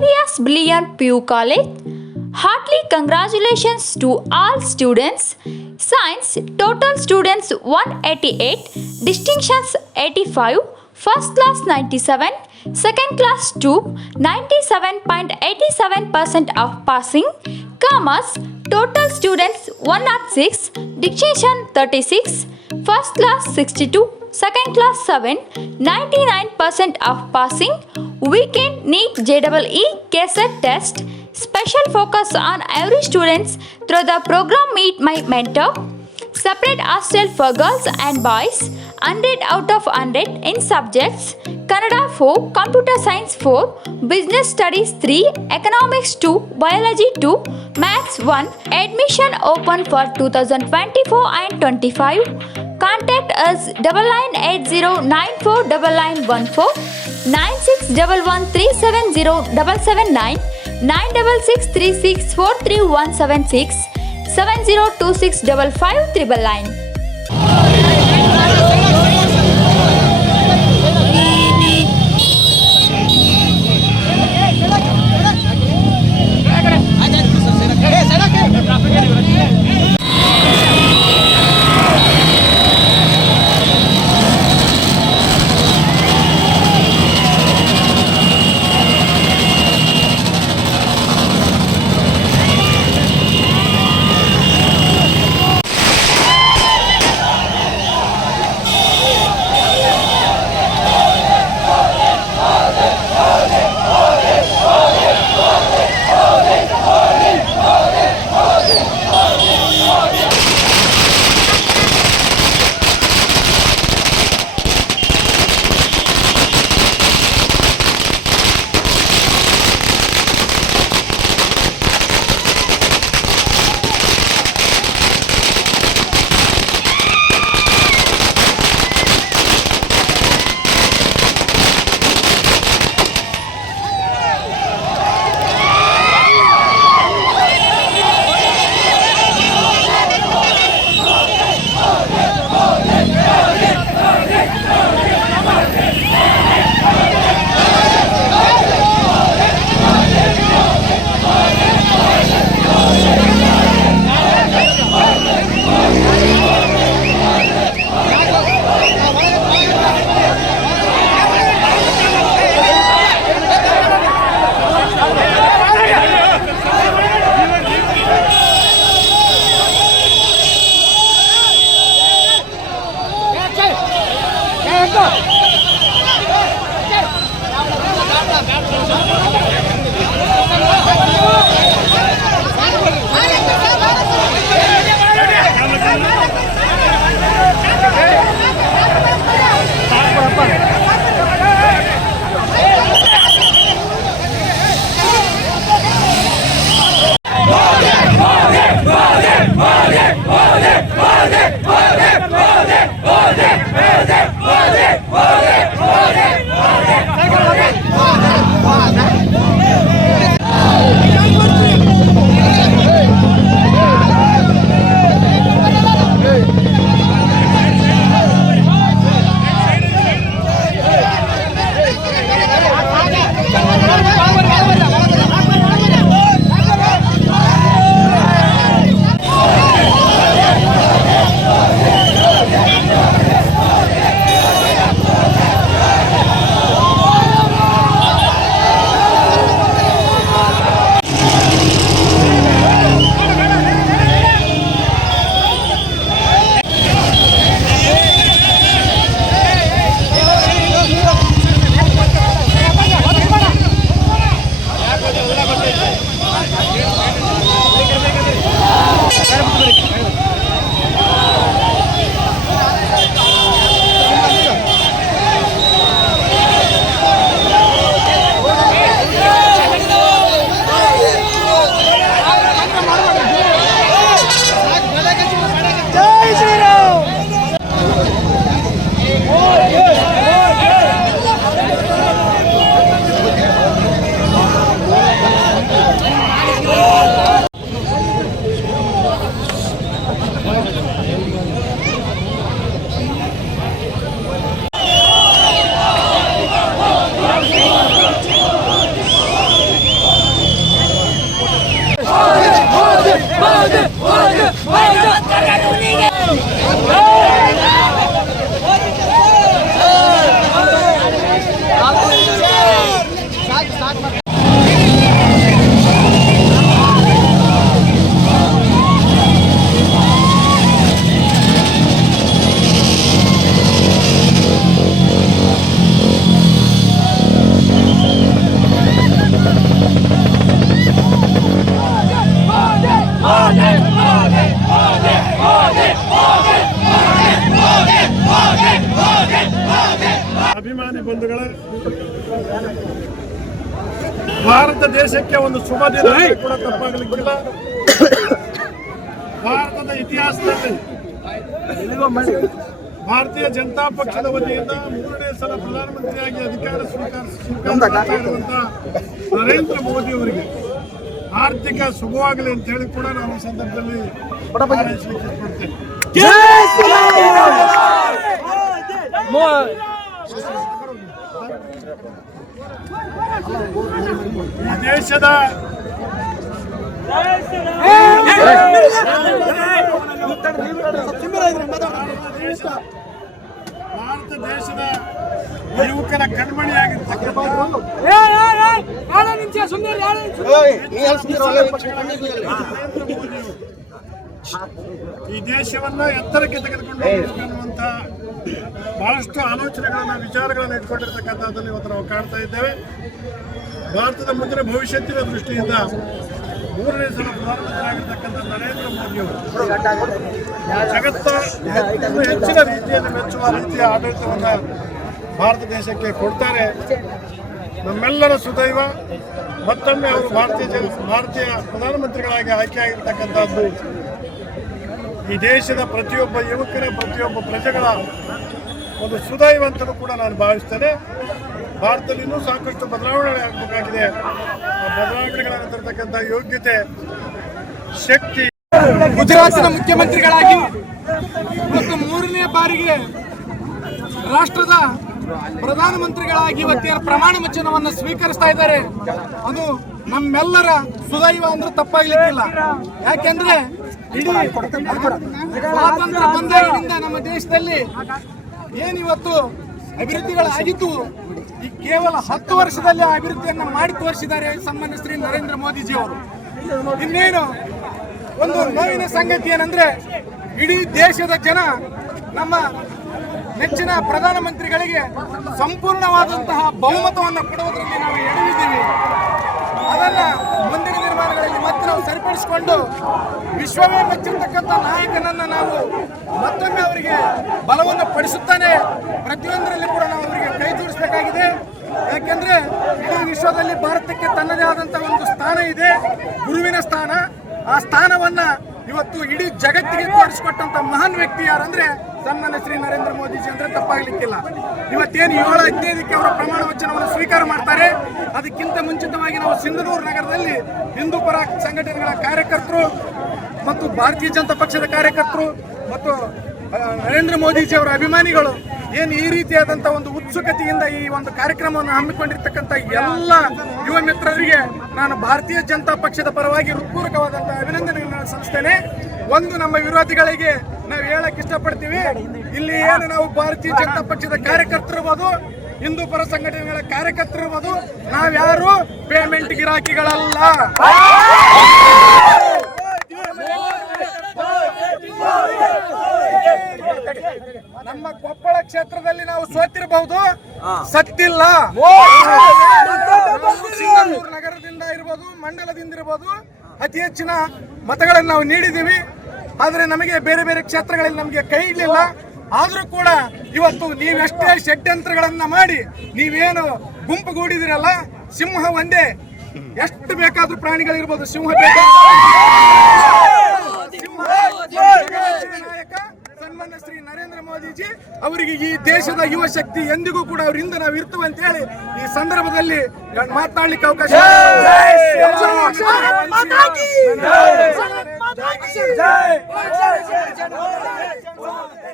VVS Billion PU College. Heartily congratulations to all students. Science total students 188, distinctions 85, first class 97, second class 2, 97.87% of passing. Commerce total students 106, distinction 36, first class 62, second class 7, 99% of passing. Weekend NEET JEE KSET test. Special focus on every students through the program Meet My Mentor. Separate hostel for girls and boys. 100 out of 100 in subjects. Kannada 4, Computer Science 4, Business Studies 3, Economics 2, Biology 2, Maths 1. Admission open for 2024 and 25. Contact us 9980949914, 9611370779, 9663643176, 7026555999. ಅಭಿಮಾನಿ ಬಂಧುಗಳೇ, ಭಾರತ ದೇಶಕ್ಕೆ ಒಂದು ಶುಭ ದಿನ ಕೂಡ ತಪ್ಪಾಗಲಿಕ್ಕಿಲ್ಲ. ಭಾರತದ ಇತಿಹಾಸದಲ್ಲಿ ಭಾರತೀಯ ಜನತಾ ಪಕ್ಷದ ವತಿಯಿಂದ 3ನೇ ಸಲ ಪ್ರಧಾನಮಂತ್ರಿಯಾಗಿ ಅಧಿಕಾರ ಸ್ವೀಕರಿಸಿರುವಂತಹ ನರೇಂದ್ರ ಮೋದಿ ಅವರಿಗೆ ಆರ್ಥಿಕ ಶುಭವಾಗಲಿ ಅಂತ ಹೇಳಿ ಕೂಡ ನಾನು ಈ ಸಂದರ್ಭದಲ್ಲಿ ಹಾರೈಸಲಿಕ್ಕೆ ಇಷ್ಟಪಡ್ತೇನೆ. ಈ ದೇಶದ ಭಾರತ ದೇಶದ ಯುವಕರ ಕಣ್ಮಣಿಯಾಗಿರ್ತಕ್ಕಂಥ ಈ ದೇಶವನ್ನ ಎತ್ತರಕ್ಕೆ ತೆಗೆದುಕೊಂಡು ಹೋಗಬೇಕನ್ನುವಂತ ಬಹಳಷ್ಟು ಆಲೋಚನೆಗಳನ್ನ ವಿಚಾರಗಳನ್ನ ಇಟ್ಕೊಂಡಿರ್ತಕ್ಕಂಥದ್ದನ್ನು ಇವತ್ತು ನಾವು ಕಾಣ್ತಾ ಇದ್ದೇವೆ. ಭಾರತದ ಮುಂದಿನ ಭವಿಷ್ಯತ್ತಿನ ದೃಷ್ಟಿಯಿಂದ 3ನೇ ಸಲ ಪ್ರಧಾನಮಂತ್ರಿಯಾಗಿರ್ತಕ್ಕಂಥ ನರೇಂದ್ರ ಮೋದಿ ಅವರು ಜಗತ್ತ ಹೆಚ್ಚಿನ ರೀತಿಯಲ್ಲಿ ಮೆಚ್ಚುವ ರೀತಿಯ ಆಡಳಿತವನ್ನ ಭಾರತ ದೇಶಕ್ಕೆ ಕೊಡ್ತಾರೆ. ನಮ್ಮೆಲ್ಲರ ಸುದೈವ ಮತ್ತೊಮ್ಮೆ ಅವರು ಭಾರತೀಯ ಪ್ರಧಾನಮಂತ್ರಿಗಳಾಗಿ ಆಯ್ಕೆಯಾಗಿರ್ತಕ್ಕಂಥದ್ದು ಈ ದೇಶದ ಪ್ರತಿಯೊಬ್ಬ ಯುವಕರ ಪ್ರತಿಯೊಬ್ಬ ಪ್ರಜೆಗಳ ಒಂದು ಸುದೈವ ಅಂತಲೂ ಕೂಡ ನಾನು ಭಾವಿಸ್ತೇನೆ. ಭಾರತದಲ್ಲಿ ಇನ್ನೂ ಸಾಕಷ್ಟು ಬದಲಾವಣೆ ಆಗಬೇಕಾಗಿದೆ. ಆ ಬದಲಾವಣೆಗಳನ್ನು ತರತಕ್ಕಂಥ ಯೋಗ್ಯತೆ, ಶಕ್ತಿ. ಗುಜರಾತಿನ ಮುಖ್ಯಮಂತ್ರಿಗಳಾಗಿ ಮತ್ತು 3ನೇ ಬಾರಿಗೆ ರಾಷ್ಟ್ರದ ಪ್ರಧಾನಮಂತ್ರಿಗಳಾಗಿ ಇವತ್ತೇನು ಪ್ರಮಾಣ ವಚನವನ್ನು ಸ್ವೀಕರಿಸ್ತಾ ಇದ್ದಾರೆ, ಅದು ನಮ್ಮೆಲ್ಲರ ಸುದೈವ ಅಂದ್ರೆ ತಪ್ಪಾಗ್ಲಿಕ್ಕಿಲ್ಲ. ಯಾಕೆಂದ್ರೆ ಇಡೀ ಸ್ವಾತಂತ್ರ್ಯ ಬಂದಾಗಿನಿಂದ ನಮ್ಮ ದೇಶದಲ್ಲಿ ಏನಿವತ್ತು ಅಭಿವೃದ್ಧಿಗಳಾಗಿದ್ದು ಈ ಕೇವಲ 10 ವರ್ಷದಲ್ಲಿ ಆ ಅಭಿವೃದ್ಧಿಯನ್ನು ಮಾಡಿ ತೋರಿಸಿದ್ದಾರೆ ಸನ್ಮಾನ್ಯ ಶ್ರೀ ನರೇಂದ್ರ ಮೋದಿಜಿ ಅವರು. ಇನ್ನೇನು ಒಂದು ನೋವಿನ ಸಂಗತಿ ಏನಂದ್ರೆ ಇಡೀ ದೇಶದ ಜನ ನಮ್ಮ ನೆಚ್ಚಿನ ಪ್ರಧಾನಮಂತ್ರಿಗಳಿಗೆ ಸಂಪೂರ್ಣವಾದಂತಹ ಬಹುಮತವನ್ನು ಕೊಡುವುದರಲ್ಲಿ ನಾವು ಎಡವಿದ್ದೀವಿ. ಅದನ್ನ ಮುಂದಿನ ನಿರ್ಮಾಣಗಳಲ್ಲಿ ಮತ್ತೆ ನಾವು ಸರಿಪಡಿಸಿಕೊಂಡು ವಿಶ್ವವೇ ಮೆಚ್ಚಿರ್ತಕ್ಕಂಥ ನಾಯಕನನ್ನ ನಾವು ಮತ್ತೊಮ್ಮೆ ಅವರಿಗೆ ಬಲವನ್ನು ಪಡಿಸುತ್ತಾನೆ ಪ್ರತಿಯೊಂದರಲ್ಲಿ ಕೂಡ ನಾವು ಅವರಿಗೆ ಕೈ ಜೋಡಿಸಬೇಕಾಗಿದೆ. ಯಾಕೆಂದ್ರೆ ಇಡೀ ವಿಶ್ವದಲ್ಲಿ ಭಾರತಕ್ಕೆ ತನ್ನದೇ ಆದಂತಹ ಒಂದು ಸ್ಥಾನ ಇದೆ, ಗುರುವಿನ ಸ್ಥಾನ. ಆ ಸ್ಥಾನವನ್ನ ಇವತ್ತು ಇಡೀ ಜಗತ್ತಿಗೆ ತೋರಿಸಿಕೊಟ್ಟಂತ ಮಹಾನ್ ವ್ಯಕ್ತಿ ಯಾರಂದ್ರೆ ಸನ್ಮಾನ್ಯ ಶ್ರೀ ನರೇಂದ್ರ ಮೋದಿಜಿ ಅಂದ್ರೆ ತಪ್ಪಾಗ್ಲಿಕ್ಕಿಲ್ಲ. ಇವತ್ತೇನು 7-15ಕ್ಕೆ ಅವರ ಪ್ರಮಾಣ ವಚನವನ್ನು ಸ್ವೀಕಾರ ಮಾಡ್ತಾರೆ. ಅದಕ್ಕಿಂತ ಮುಂಚಿತವಾಗಿ ನಾವು ಸಿಂಧನೂರು ನಗರದಲ್ಲಿ ಹಿಂದೂ ಪರ ಸಂಘಟನೆಗಳ ಕಾರ್ಯಕರ್ತರು ಮತ್ತು ಭಾರತೀಯ ಜನತಾ ಪಕ್ಷದ ಕಾರ್ಯಕರ್ತರು ಮತ್ತು ನರೇಂದ್ರ ಮೋದಿಜಿ ಅವರ ಅಭಿಮಾನಿಗಳು ಏನು ಈ ರೀತಿಯಾದಂಥ ಒಂದು ಉತ್ಸುಕತೆಯಿಂದ ಈ ಒಂದು ಕಾರ್ಯಕ್ರಮವನ್ನು ಹಮ್ಮಿಕೊಂಡಿರ್ತಕ್ಕಂಥ ಎಲ್ಲ ಯುವ ಮಿತ್ರರಿಗೆ ನಾನು ಭಾರತೀಯ ಜನತಾ ಪಕ್ಷದ ಪರವಾಗಿ ಹೃತ್ಪೂರ್ವಕವಾದಂತಹ ಅಭಿನಂದನೆಗಳನ್ನು ಸಲ್ಲಿಸ್ತೇನೆ. ಒಂದು ನಮ್ಮ ವಿರೋಧಿಗಳಿಗೆ ನಾವು ಹೇಳಕ್ ಇಷ್ಟಪಡ್ತೀವಿ, ಇಲ್ಲಿ ಏನು ನಾವು ಭಾರತೀಯ ಜನತಾ ಪಕ್ಷದ ಕಾರ್ಯಕರ್ತರಿರ್ಬೋದು, ಹಿಂದೂ ಪರ ಸಂಘಟನೆಗಳ ಕಾರ್ಯಕರ್ತರಿರ್ಬೋದು, ನಾವ್ಯಾರು ಪೇಮೆಂಟ್ ಗಿರಾಕಿಗಳಲ್ಲ. ನಮ್ಮ ಕೊಪ್ಪಳ ಕ್ಷೇತ್ರದಲ್ಲಿ ನಾವು ಸೋತಿರಬಹುದು, ಸತ್ತಿಲ್ಲ. ಸಿಂಧನೂರು ನಗರದಿಂದ ಇರ್ಬೋದು, ಮಂಡಲದಿಂದ ಇರ್ಬೋದು, ಅತಿ ಹೆಚ್ಚಿನ ಮತಗಳನ್ನು ನಾವು ನೀಡಿದ್ದೀವಿ. ಆದರೆ ನಮಗೆ ಬೇರೆ ಬೇರೆ ಕ್ಷೇತ್ರಗಳಲ್ಲಿ ನಮಗೆ ಕೈ ಇಡಲಿಲ್ಲ. ಆದರೂ ಕೂಡ ಇವತ್ತು ನೀವೆಷ್ಟೇ ಷಡ್ಯಂತ್ರಗಳನ್ನ ಮಾಡಿ ನೀವೇನು ಗುಂಪುಗೂಡಿದಿರಲ್ಲ, ಸಿಂಹ ಒಂದೇ, ಎಷ್ಟು ಬೇಕಾದ್ರೂ ಪ್ರಾಣಿಗಳಿರ್ಬೋದು, ಸಿಂಹ ನಾಯಕ ಸನ್ಮಾನ್ಯ ಶ್ರೀ ನರೇಂದ್ರ ಮೋದಿಜಿ ಅವರಿಗೆ ಈ ದೇಶದ ಯುವ ಶಕ್ತಿ ಎಂದಿಗೂ ಕೂಡ ಅವರಿಂದ ನಾವು ಇರ್ತೇವೆ ಅಂತ ಹೇಳಿ ಈ ಸಂದರ್ಭದಲ್ಲಿ ಮಾತನಾಡ್ಲಿಕ್ಕೆ ಅವಕಾಶ